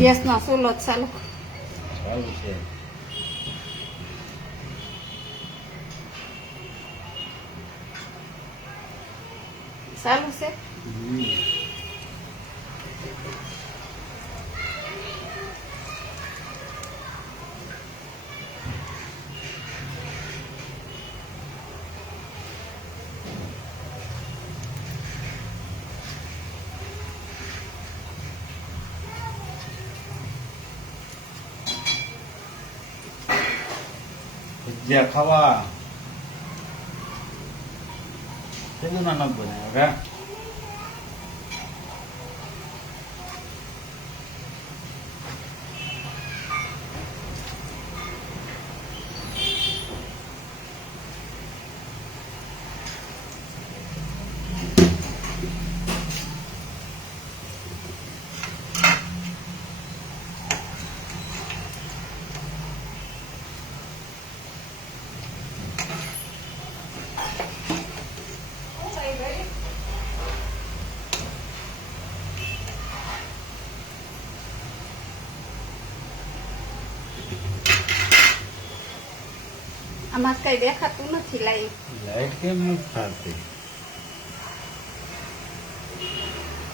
Gas નો ચૂલો ચાલુ છે. ચાલુ છે. ભજીયા ખાવા તેનું ના નથી બનાવ્યા કા આમાં કઈ દેખાતું નથી. લાઈટ કેમ નથી થતી?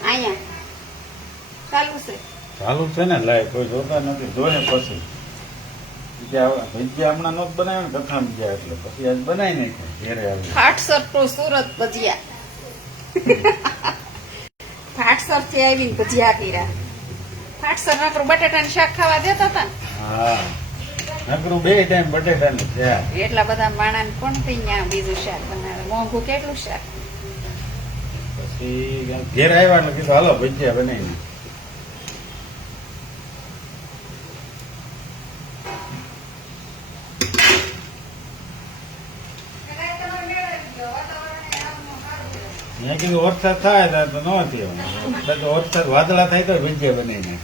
અહીંયા ચાલુ છે. ચાલુ છે ને લાઈટ, કોઈ જોતા નથી, જોયે પછી ભજીયા હમણાં નહોત બનાવ્યા ને કથામાં ગયા એટલે પછી આજ બનાવી નાખ્યા ઘેરે આવી. ફાટસર તો સુરત ભજીયા ફાટસર થી આવી ભજીયા કર્યા. ફાટસર નકરું બટાટાનું શાક ખાવા દેતા હતા. હા, નકરું 2 ટાઈમ બટેટાનું થયા. એટલા બધા માણસ કોણ ત્યાં બીજું શાક બનાવે? મોંઘું કેટલું શાક. પછી ઘેર આવ્યા એટલે કીધું હાલો ભજીયા બનાવીને. મેં કીધું વરસાદ થાય તો ન થયો, વરસાદ વાદળા થાય તો ભજીયા બનાવીને.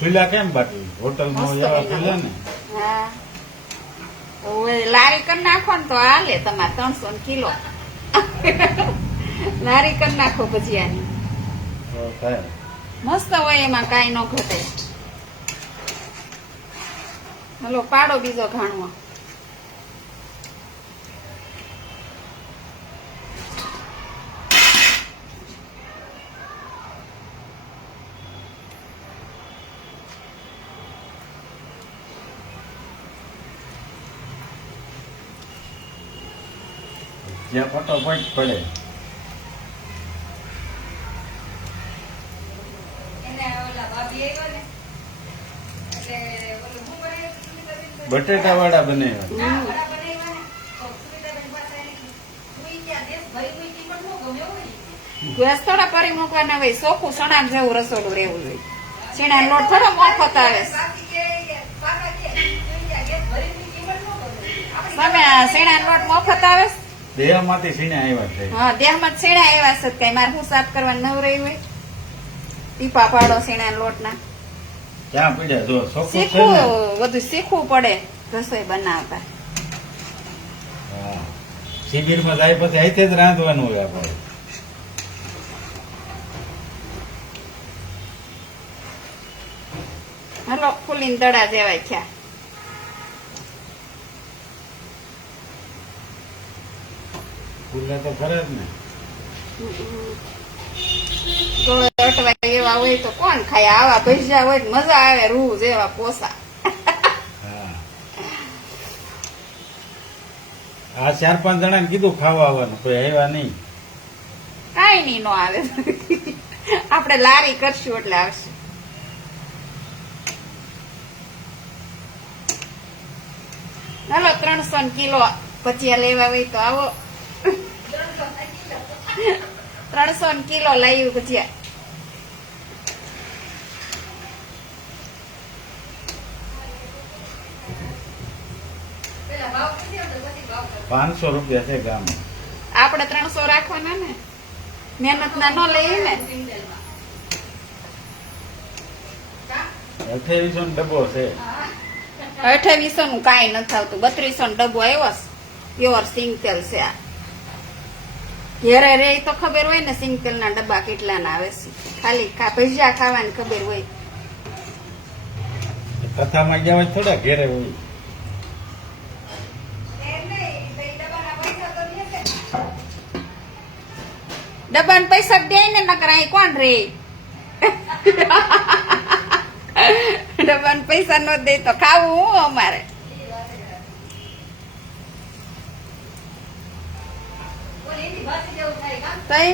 ખુલ્લા કેમ બાકી હોટલમાં એવા ખુલ્લા ને? હા, લારી કરી નાખો ને તો હાલે. તમારે 300 કિલો લારી કરી નાખો ભજીયાની, મસ્ત હોય, એમાં કાંઈ ન ઘટે. હલો, પાડો બીજો ઘાણવો. જ્યાં ફટોફટ પડે. બટેટા વાળા બનાવ્યા. ગેસ થોડા કરી મૂકવાના હોય. ચોખ્ખું સણા જેવું રસોડું રહેવું જોઈએ. ચીણા લોટ થોડો મફત આવે. તમે ચીણા લોટ મફત આવે. દેહમાંથી સીણા આવ્યા છે. હા, દેહમાં સીણા આવ્યા છે. કઈ મારે હું સાફ કરવા નવરાઈ હોય? ટીપા પાડો સીણા લોટ ના. ક્યાં પીડ્યા? જો શીખવું, બધું શીખવું પડે રસોઈ બનાવતા. હા, શિબિરમાં જાય પછી અહીંથી જ રાંધવાનું હોય આપણે. હલો, ફૂલીને દડા જેવાય થયા. ફૂલે તો ખરે જ ને. ગોળે અટવાય એવા હોય તો કોણ ખાય? આવા ભજીયા હોય તો મજા આવે. રૂ જેવા પોસા. આ 4-5 જણા ને કીધું ખાવા આવવાનું, કોઈ આવ્યા નહીં. કઈ નઈ નો આવે. આપણે લારી કરશું એટલે આવશે. હાલો, 300 કિલો ભજીયા લેવા હોય તો આવો. 300 કિલો લાવ્યું ભજીયા. ₹500 છે ગામ. આપણે 300 રાખવાના ને, મહેનત ના ન લઈએ ને. 2800 નો ડબ્બો છે. 2800 નું કઈ નથી આવતું. 3200 નો ડબ્બો આવ્યો. પ્યોર સિંગ તેલ છે આ. ઘેરે રે તો ખબર હોય ને સિંગલ ના ડબ્બા કેટલા ના આવે છે ખાલી ભજીયા ખાવાની ખબર હોય. કથામાં ગયા હોય થોડા ઘેરે હોય. ડબ્બાના પૈસા દે ને નકર અહીં કોણ રે ડબ્બાના પૈસા ન દે તો ખાવું હું અમારે. તઈ